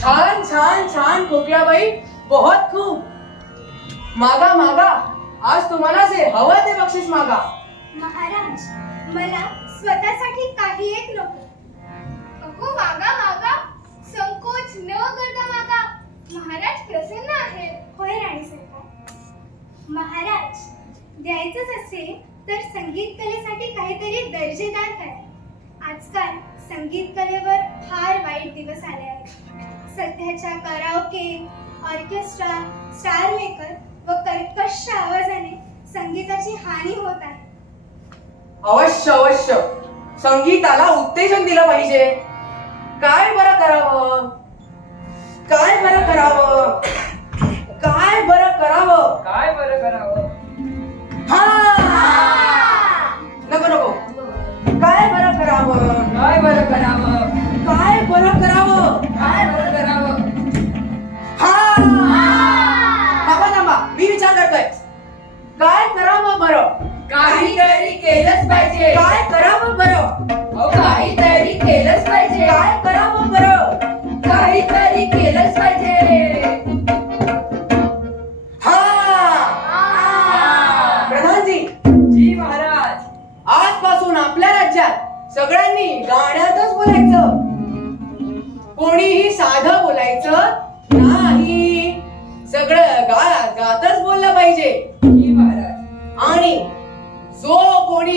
छान छान छान कोकिळाबाई, बहुत खूप. मागा मागा, आज तुम्हाला जे हवं ते बक्षीस मागा. महाराज, मला स्वतःसाठी काही एक नको. अहो मागा मागा, संकोच न करता मागा. महाराज प्रसन्न आहेत. होय राणी सरकार. महाराज, द्यायचंच असेल तर संगीत कलेसाठी काहीतरी दर्जेदार करा. आजकाल संगीत कलेवर फार वाईट दिवस आले आहेत. सध्याच्या कराओके, ऑर्केस्ट्रा, स्टार मेकर व कर्कश आवाजाने संगीताची हानी होत आहे. अवश्य अवश्य, संगीताला उत्तेजन दिलं पाहिजे. काय बरं करावं, काय बरं करावं, काय बरं करावं, काय बरं करावं? हा नको नको, काय बरं करावं, काय बरं करावं? काय बरं करावं, काय बरं करावं? हा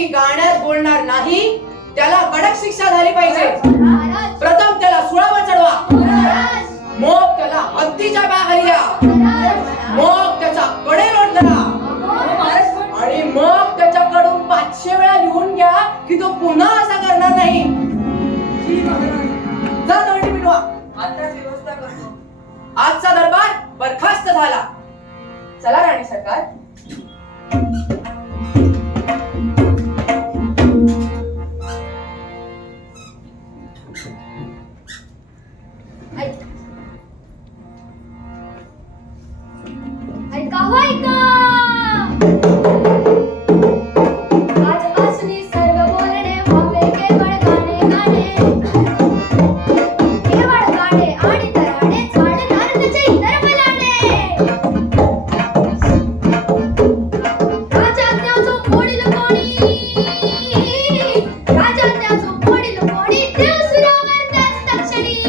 कोणी गाण्यात बोलणार नाही त्याला कडक शिक्षा झाली पाहिजे. महाराज प्रथम त्याला सुळावर चढवा, महाराज मग त्याला हत्तीच्या पायाखाली द्या, मग त्याच्या कडेलोट धरा आणि मग त्याच्याकडून 500 वेळा लिहून घ्या की तो पुन्हा असा करणार नाही. जी महाराज. जा दंडी मिटवा. आताच व्यवस्था करतो. आजचा दरबार बरखास्त झाला. चला राणी सरकार. ऐका हो ऐका. आजपासून सर्व बोलणे व्हावे केवळ गाणे गाणे, केवळ गाणे आणि तराणे झाडणार त्याचे इतर फलाणे. राजा त्याचो मोडील कोणी, राजा त्याचो मोडील कोणी, देव सुरावर त्याच तक्षणी.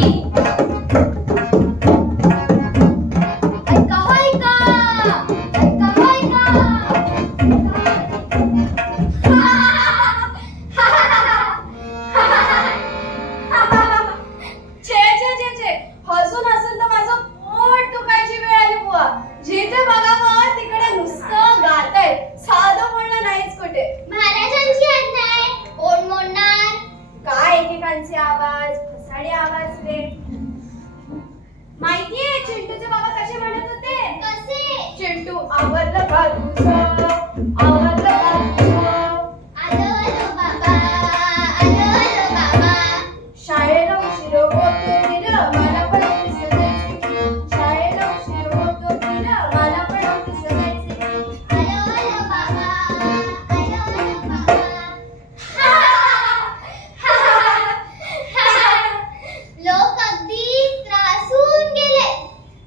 ऐका हो ऐका, ऐका हो ऐका. छे छे छे छे, हसून हसून तर माझं पोट दुखायची वेळ आली बुवा. जिथे बघावं तिकडे नुसतं गाताय, साधं म्हणणं नाहीच कुठे. महाराजांची आज्ञा आहे, कोण मोडणार? काय एकेकांचे आवाज, फसाडे आवाज रे. माहितीये चिंटूचे बाबा कसे म्हणत होते? कसे? चिंटू आवरलं का तुझं, आवरलं का तुझं. आलो आलो बाबा, आलो आलो बाबा. शाळेला उशीर होतो तिला, मला पण ऑफिसला जायचंय. शाळेला उशीर होतो तिला, मला पण ऑफिसला जायचंय. आलो आलो बाबा, आलो आलो बाबा. लोक अगदी त्रासून गेले.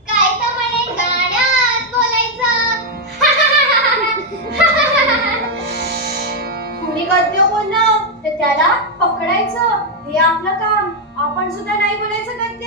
काय तर म्हणे गाण्यात बोलायचं. कुणी गद्य बोललं तर त्याला पकडायचं, हे आपलं काम. आपण सुद्धा नाही बोलायचं गद्य.